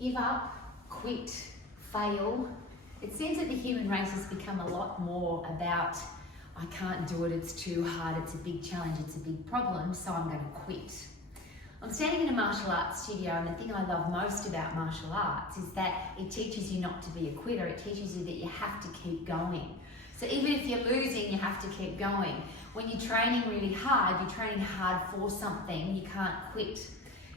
give up, quit, fail. It seems that the human race has become a lot more about, I can't do it, it's too hard, it's a big challenge, it's a big problem, so I'm going to quit. I'm standing in a martial arts studio, and the thing I love most about martial arts is that it teaches you not to be a quitter. It teaches you that you have to keep going. So even if you're losing, you have to keep going. When you're training really hard, you're training hard for something, you can't quit.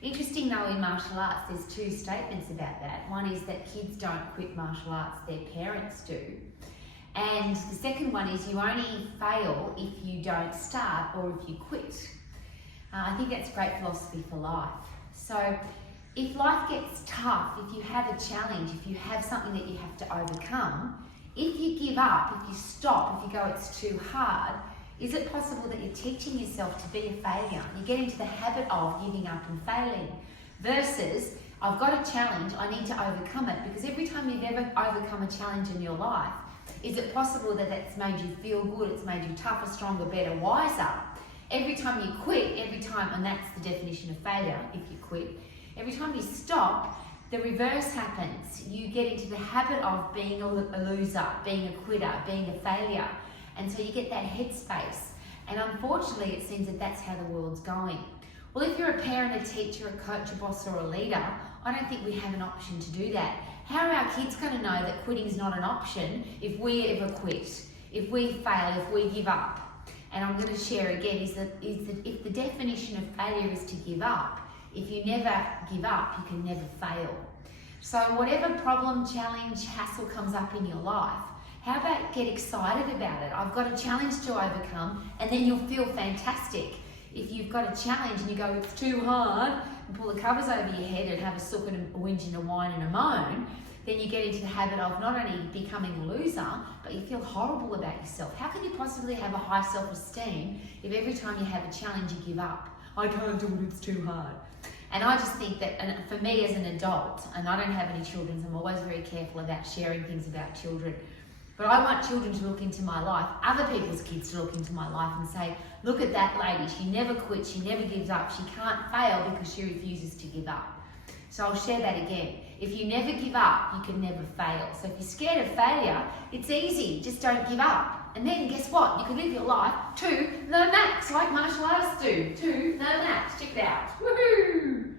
Interesting though, in martial arts, there's two statements about that. One is that kids don't quit martial arts, their parents do. And the second one is you only fail if you don't start or if you quit. I think that's great philosophy for life. So if life gets tough, if you have a challenge, if you have something that you have to overcome, if you give up, if you stop, if you go it's too hard, is it possible that you're teaching yourself to be a failure? You get into the habit of giving up and failing versus I've got a challenge, I need to overcome it, because every time you've ever overcome a challenge in your life, is it possible that that's made you feel good, it's made you tougher, stronger, better, wiser? Every time you quit, every time, and that's the definition of failure, if you quit, every time you stop, the reverse happens. You get into the habit of being a loser, being a quitter, being a failure. And so you get that headspace. And unfortunately, it seems that that's how the world's going. Well, if you're a parent, a teacher, a coach, a boss, or a leader, I don't think we have an option to do that. How are our kids going to know that quitting is not an option if we ever quit, if we fail, if we give up? And I'm going to share again is that if the definition of failure is to give up, if you never give up, you can never fail. So whatever problem, challenge, hassle comes up in your life, how about get excited about it? I've got a challenge to overcome, and then you'll feel fantastic. If you've got a challenge and you go, it's too hard, and pull the covers over your head and have a sook and a whinge and a whine and a moan, then you get into the habit of not only becoming a loser, but you feel horrible about yourself. How can you possibly have a high self-esteem if every time you have a challenge you give up? I can't do it, it's too hard. And I just think that, and for me as an adult, and I don't have any children, so I'm always very careful about sharing things about children, but I want children to look into my life, other people's kids to look into my life and say, look at that lady, she never quits, she never gives up, she can't fail because she refuses to give up. So I'll share that again. If you never give up, you can never fail. So if you're scared of failure, it's easy, just don't give up. And then guess what? You can live your life to the max, like martial artists do. To the max. Check it out. Woohoo!